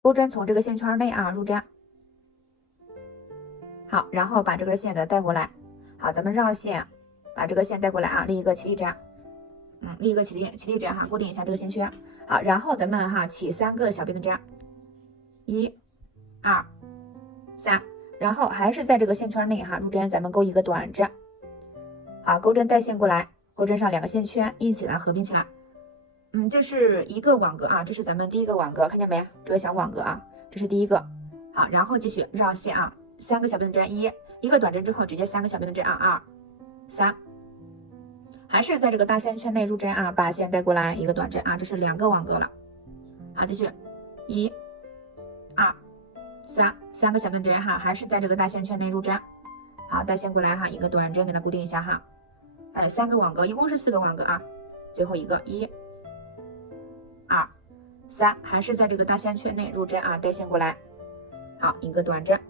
钩针从这个线圈内啊入针。好，然后把这根线给它带过来。好，咱们绕线，把这个线带过来啊，立一个起立针，立一个起立针哈，固定一下这个线圈。好，然后咱们哈起3个小辫子针，1、2、3，然后还是在这个线圈内哈入针，咱们勾一个短针。好，钩针带线过来，钩针上2个线圈一起来合并起来。这是一个网格啊，这是咱们第一个网格，看见没？这个小网格啊，这是第一个。好，然后继续绕线啊，3个小辫子针，一个短针之后直接3个小辫子针啊，2、3，还是在这个大线圈内入针啊，把线带过来一个短针啊，这是2个网格了。好，继续1、2、3， 3个小辫子针哈，还是在这个大线圈内入针。好，带线过来哈，一个短针给它固定一下哈。3个网格，一共是4个网格啊。最后一个1、2、3，还是在这个大线圈内入针啊，带线过来。好，一个短针。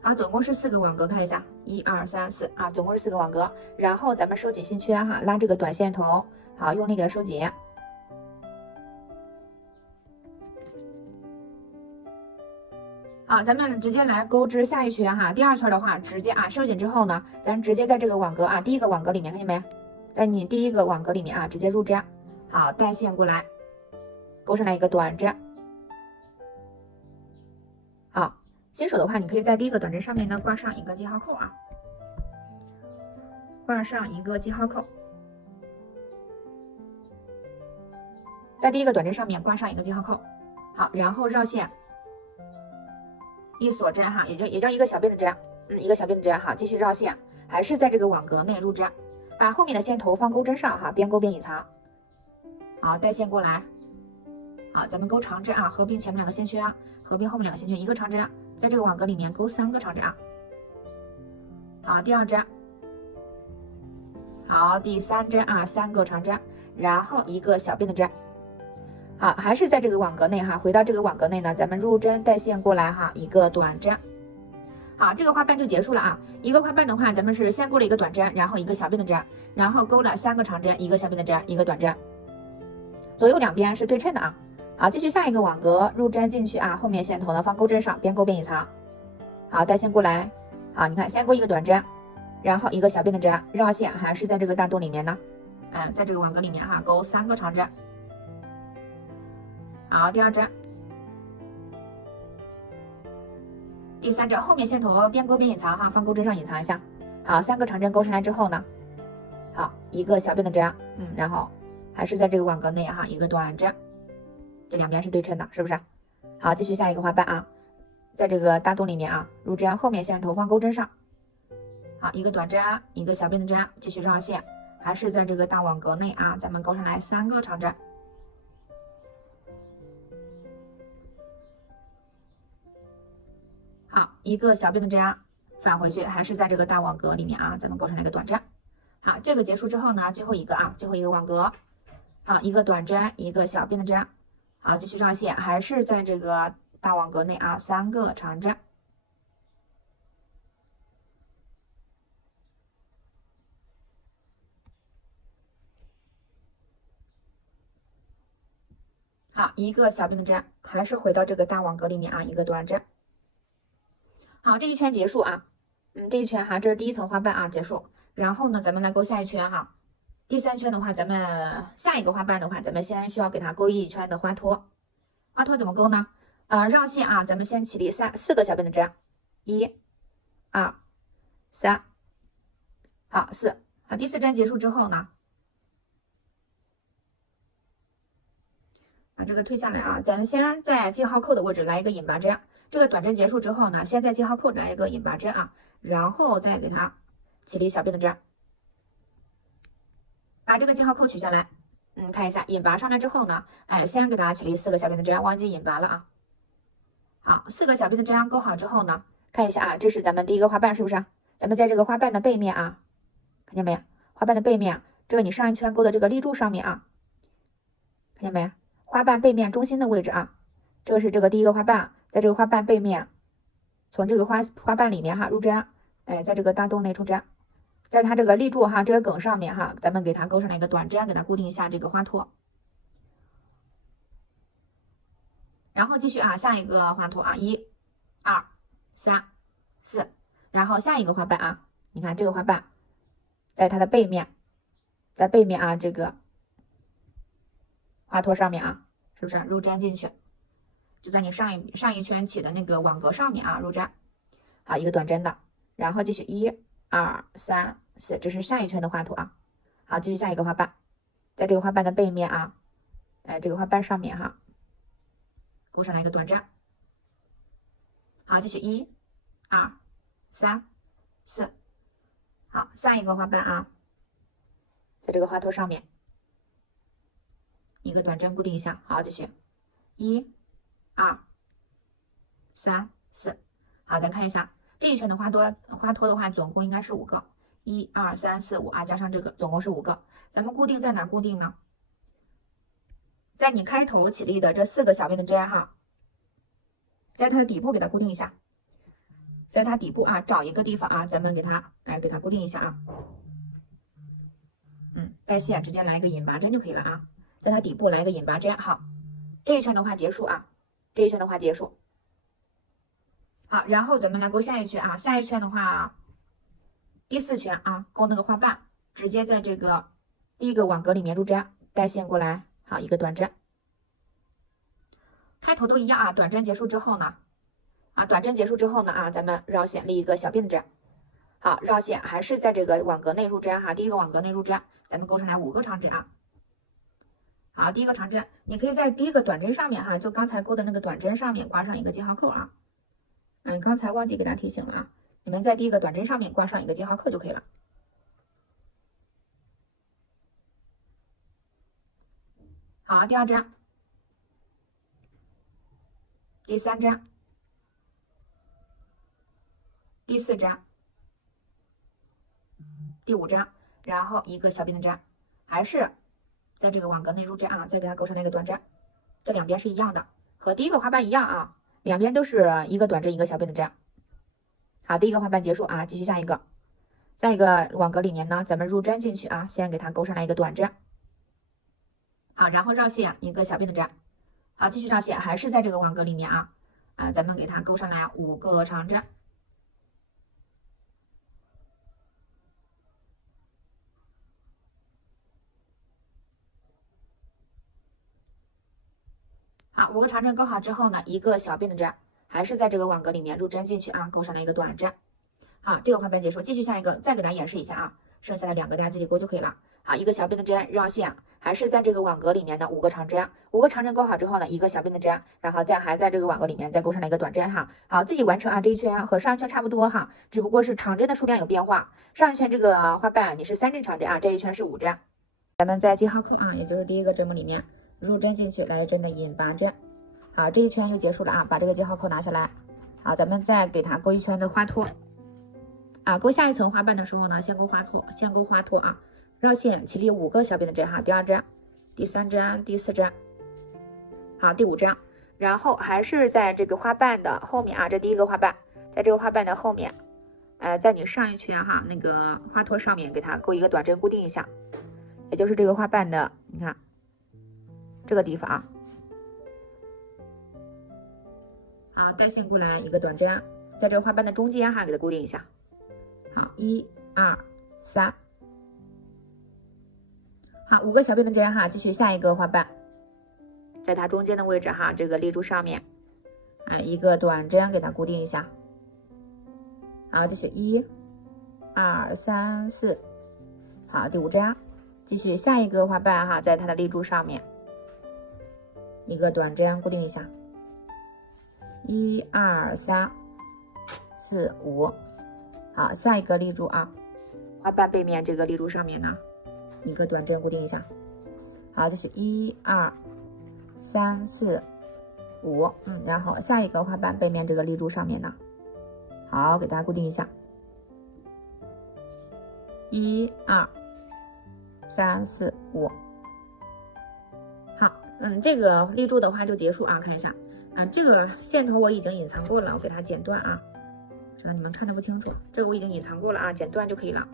好，总共是4个网格，看一下，1、2、3、4啊，总共是4个网格。然后咱们收紧线圈哈，拉这个短线头，好，用力给它收紧。好，咱们直接来钩织下一圈哈。第2圈的话，直接啊收紧之后呢，咱直接在这个网格啊，第一个网格里面看见没？在你第一个网格里面啊，直接入针。好，带线过来，钩上来一个短针。好，新手的话，你可以在第一个短针上面呢挂上一个记号扣啊，挂上一个记号扣，在第一个短针上面挂上一个记号扣。好，然后绕线。一锁针哈，也叫一个小辫子针，一个小辫子针哈，继续绕线，还是在这个网格内入针，把后面的线头放钩针上哈，边钩边隐藏。好，带线过来。好，咱们钩长针啊，合并前面2个线圈，合并后面2个线圈，一个长针，在这个网格里面钩3个长针啊。好，第2针。好，第3针啊，3个长针，然后一个小辫子针。好，还是在这个网格内哈，回到这个网格内呢，咱们入针带线过来哈，一个短针。好，这个花瓣就结束了啊。一个花瓣的话，咱们是先钩了一个短针，然后一个小辫子针，然后钩了3个长针，一个小辫子针，一个短针，左右两边是对称的啊。好，继续下一个网格，入针进去啊，后面线头呢放钩针上，边钩边隐藏。好，带线过来。好，你看先钩一个短针，然后一个小辫子针，绕线还是在这个大洞里面呢，在这个网格里面哈，钩3个长针。好，第2针，第3针，后面线头边钩边隐藏哈，放钩针上隐藏一下。好，3个长针钩上来之后呢，好，一个小辫子针，然后还是在这个网格内哈，一个短针，这两边是对称的，是不是？好，继续下一个花瓣啊，在这个大洞里面啊，入针，后面线头放钩针上。好，一个短针，一个小辫子针，继续绕线，还是在这个大网格内啊，咱们钩上来3个长针。好，一个小辫子针返回去，还是在这个大网格里面啊，咱们钩上来个短针。好，这个结束之后呢，最后一个啊，最后一个网格，好，一个短针，一个小辫子针。好，继续绕线，还是在这个大网格内啊，3个长针。好，一个小辫子针，还是回到这个大网格里面啊，一个短针。好，这一圈结束啊。这一圈哈，这是第一层花瓣啊，结束。然后呢，咱们来勾下一圈哈。第3圈的话，咱们下一个花瓣的话，咱们先需要给它勾一圈的花托。花托怎么勾呢？绕线啊，咱们先起立4个小辫子针，1、2、3，好4。好，第4针结束之后呢，把这个推下来啊，咱们先在记号扣的位置来一个引拔针。这个短针结束之后呢，先在记号扣来一个引拔针啊，然后再给它起立小辫子针，把这个记号扣取下来。看一下引拔上来之后呢，先给它起立4个小辫子针，忘记引拔了啊。好，4个小辫子针勾好之后呢，看一下啊，这是咱们第一个花瓣，是不是？咱们在这个花瓣的背面啊，看见没？花瓣的背面，这个你上一圈勾的这个立柱上面啊，看见没？花瓣背面中心的位置啊，这个是这个第一个花瓣，在这个花瓣背面，从这个花瓣里面哈入针，在这个大洞内出针，在它这个立柱哈这个梗上面哈，咱们给它勾上来一个短针，给它固定一下这个花托。然后继续啊，下一个花托啊，1、2、3、4，然后下一个花瓣啊，你看这个花瓣，在它的背面，在背面啊这个花托上面啊，是不是入针进去？就在你上一圈起的那个网格上面啊入针，好一个短针的，然后继续1、2、3、4，这是下一圈的花托啊。好，继续下一个花瓣，在这个花瓣的背面啊，这个花瓣上面哈。勾上来一个短针，好，继续1、2、3、4，好，下一个花瓣啊，在这个花托上面一个短针固定一下，好，继续1、2、3、4，好，咱看一下这一圈的花托的话，总共应该是5个，1、2、3、4、5啊，加上这个总共是5个，咱们固定在哪固定呢？在你开头起立的这4个小辫子针哈，在它的底部给它固定一下，在它底部啊找一个地方啊，咱们给它固定一下啊。带线直接来一个引拔针就可以了啊，在它底部来一个引拔针。好，这一圈的话结束啊，这一圈的话结束。好，然后咱们来勾下一圈啊，下一圈的话第4圈啊，勾那个花瓣，直接在这个第一个网格里面入针，带线过来。好，一个短针，开头都一样啊。短针结束之后呢，咱们绕线立一个小辫子针。好，绕线还是在这个网格内入针哈，第一个网格内入针，咱们勾上来5个长针啊。好，第一个长针，你可以在第一个短针上面哈，就刚才勾的那个短针上面挂上一个记号扣啊。刚才忘记给大家提醒了啊，你们在第一个短针上面挂上一个记号扣就可以了。好，第2针，第3针，第4针，第5针，然后一个小辫子针，还是在这个网格内入针啊，再给它勾上那个短针，这两边是一样的，和第一个花瓣一样啊，两边都是一个短针一个小辫子针。好，第一个花瓣结束啊，继续下一个，在一个网格里面呢，咱们入针进去啊，先给它勾上来一个短针。好，然后绕线一个小辫子针。好，继续绕线，还是在这个网格里面啊，咱们给它勾上来5个长针。好，5个长针勾好之后呢，一个小辫子针，还是在这个网格里面入针进去啊，勾上来一个短针。好，这个花瓣结束，继续下一个，再给大家演示一下啊，剩下的2个大家自己勾就可以了。好，一个小辫子针绕线，还是在这个网格里面的5个长针，5个长针勾好之后呢，一个小辫子针，然后还在这个网格里面再勾上来一个短针哈。好，自己完成啊，这一圈和上一圈差不多哈，只不过是长针的数量有变化。上一圈这个花瓣你是3针长针啊，这一圈是5针。咱们在记号扣啊，也就是第一个针目里面入针进去，来一针的引拔针。好，这一圈又结束了啊，把这个记号扣拿下来。好，咱们再给它勾一圈的花托啊，勾下一层花瓣的时候呢，先勾花托啊。绕线起立5个小辫子针哈，第2针、第3针、第4针，好，第5针，然后还是在这个花瓣的后面啊，这第一个花瓣，在这个花瓣的后面，在你上一圈哈那个花托上面给它勾一个短针固定一下，也就是这个花瓣的，你看这个地方啊，好，带线过来一个短针，在这个花瓣的中间哈给它固定一下。1、2、3。好，5个小辫子针哈，继续下一个花瓣，在它中间的位置哈，这个立柱上面，一个短针给它固定一下。好，继续1、2、3、4。好，第5针，继续下一个花瓣哈，在它的立柱上面，一个短针固定一下。1、2、3、4、5。好，下一个立柱啊，花瓣背面这个立柱上面呢，一个短针固定一下。好，这是1、2、3、4、5。然后下一个花瓣背面这个立柱上面呢，好，给它固定一下。1、2、3、4、5。好，这个立柱的话就结束啊，看一下。这个线头我已经隐藏过了，我给它剪断啊，这你们看的不清楚，这个我已经隐藏过了啊，剪断就可以了。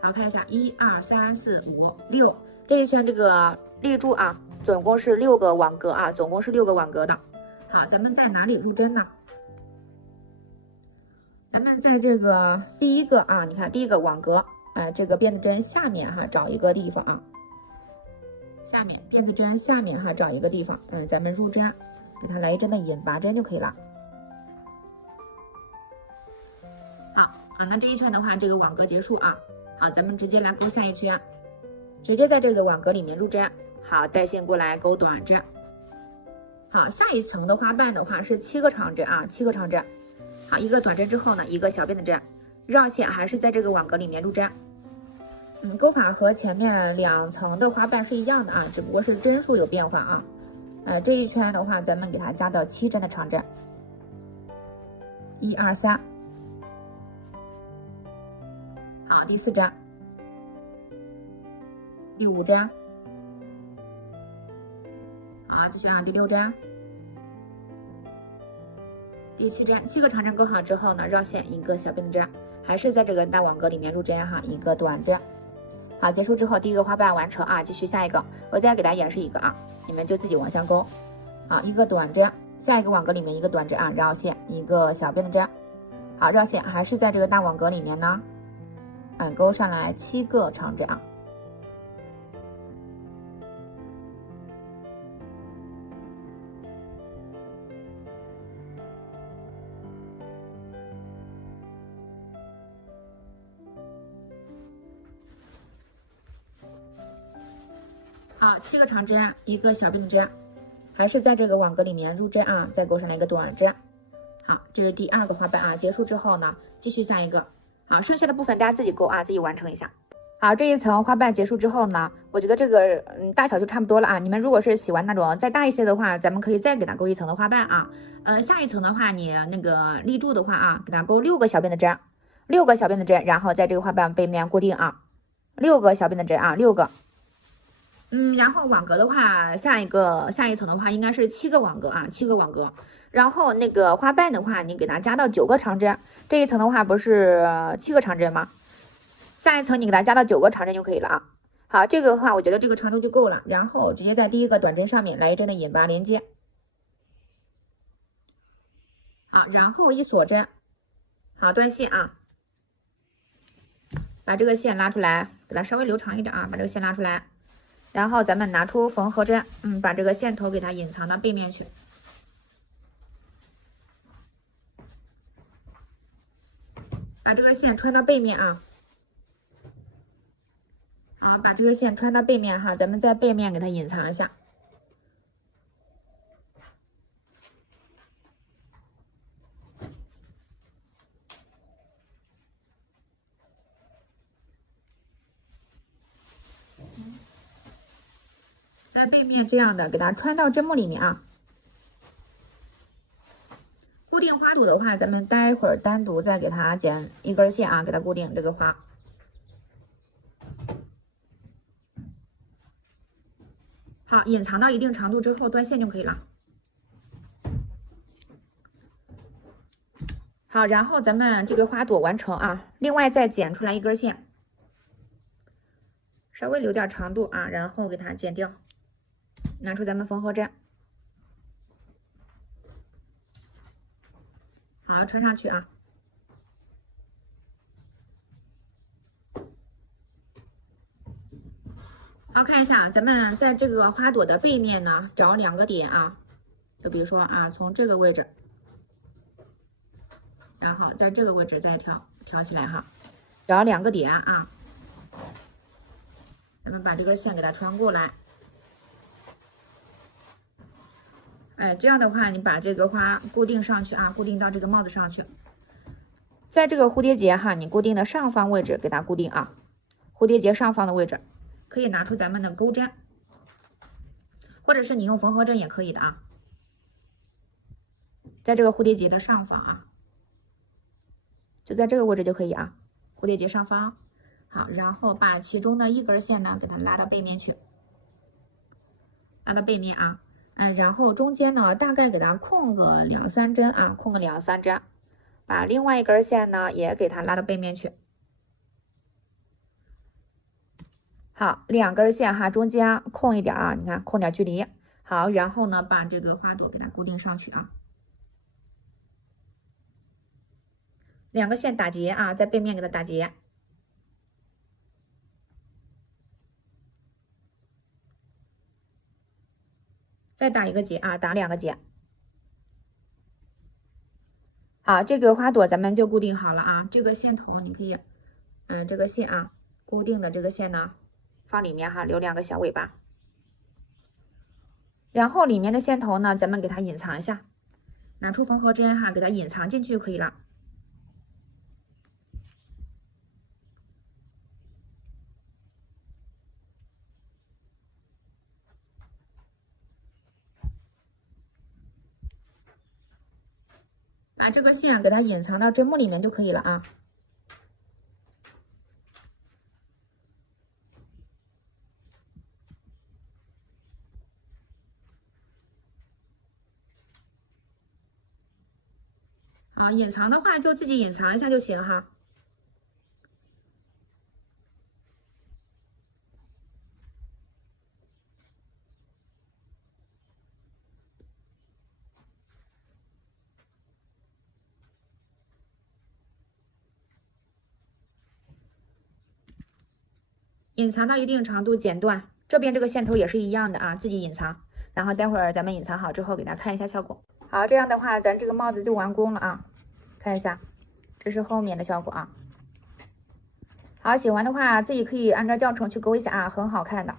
好，看一下1、2、3、4、5、6，这一圈这个立柱啊，总共是6个网格啊，总共是6个网格的。好，咱们在哪里入针呢？咱们在这个第一个啊，你看第一个网格，这个辫子针下面哈，找一个地方啊，下面辫子针下面哈，找一个地方，咱们入针，给它来一针的引拔针就可以了。好那这一圈的话，这个网格结束啊。好，咱们直接来勾下一圈，直接在这个网格里面入针。好，带线过来勾短针。好，下一层的花瓣的话是7个长针啊，7个长针。好，一个短针之后呢，一个小辫子针，绕线还是在这个网格里面入针。钩法和前面2层的花瓣是一样的啊，只不过是针数有变化啊。这一圈的话，咱们给它加到7针的长针。1、2、3。好，第4针，第5针。好，继续啊，第6针，第7针，7个长针勾好之后呢，绕线一个小辫子针，还是在这个大网格里面入针哈，一个短针。好，结束之后第一个花瓣完成啊，继续下一个，我再给大家演示一个啊，你们就自己往下勾。好，一个短针，下一个网格里面一个短针啊，绕线一个小辫子针。好，绕线还是在这个大网格里面呢，勾上来7个长针啊。好，7个长针，一个小辫子针，还是在这个网格里面入针啊，再勾上来一个短针。好，这是第2个花瓣啊，结束之后呢，继续下一个。好，剩下的部分大家自己勾啊，自己完成一下。好，这一层花瓣结束之后呢，我觉得这个大小就差不多了啊。你们如果是喜欢那种再大一些的话，咱们可以再给它勾一层的花瓣啊。下一层的话，你那个立柱的话啊，给它勾6个小辫子针，6个小辫子针，然后在这个花瓣背面固定啊，6个小辫子针啊，6个。然后网格的话，下一层的话应该是7个网格啊，7个网格。然后那个花瓣的话，你给它加到9个长针，这一层的话不是7个长针吗？下一层你给它加到9个长针就可以了啊。好，这个的话我觉得这个长度就够了，然后直接在第一个短针上面来一针的引拔连接。好，然后一锁针，好，断线啊，把这个线拉出来，给它稍微留长一点啊，把这个线拉出来。然后咱们拿出缝合针，把这个线头给它隐藏到背面去。把这根线穿到背面啊，好，把这根线穿到背面哈，咱们在背面给它隐藏一下。在背面这样的给它穿到针目里面啊。固定花朵的话，咱们待会儿单独再给它剪一根线啊，给它固定这个花。好，隐藏到一定长度之后断线就可以了。好，然后咱们这个花朵完成啊，另外再剪出来一根线，稍微留点长度啊，然后给它剪掉，拿出咱们缝合针。好，穿上去啊。好，看一下，咱们在这个花朵的背面呢，找2个点啊，就比如说啊，从这个位置，然后在这个位置再挑起来哈，找2个点啊，咱们把这根线给它穿过来。哎，这样的话，你把这个花固定上去啊，固定到这个帽子上去。在这个蝴蝶结哈，你固定的上方位置给它固定啊，蝴蝶结上方的位置。可以拿出咱们的钩针，或者是你用缝合针也可以的啊。在这个蝴蝶结的上方啊，就在这个位置就可以啊，蝴蝶结上方。好，然后把其中的1根线呢，给它拉到背面去，拉到背面啊，然后中间呢，大概给它空个2、3针啊，空个2、3针，把另外1根线呢，也给它拉到背面去。好，2根线哈，中间空一点啊，你看空点距离。好，然后呢，把这个花朵给它固定上去啊。2个线打结啊，在背面给它打结。再打1个结啊，打2个结。好，这个花朵咱们就固定好了啊。这个线头你可以，这个线啊，固定的这个线呢。放里面哈，留2个小尾巴，然后里面的线头呢，咱们给它隐藏一下，拿出缝合针哈，给它隐藏进去就可以了。把这个线给它隐藏到针目里面就可以了啊。好，隐藏的话就自己隐藏一下就行哈。隐藏到一定程度剪断，这边这个线头也是一样的啊，自己隐藏。然后待会儿咱们隐藏好之后，给大家看一下效果。好，这样的话，咱这个帽子就完工了啊。看一下，这是后面的效果啊。好，喜欢的话自己可以按照教程去勾一下啊，很好看的。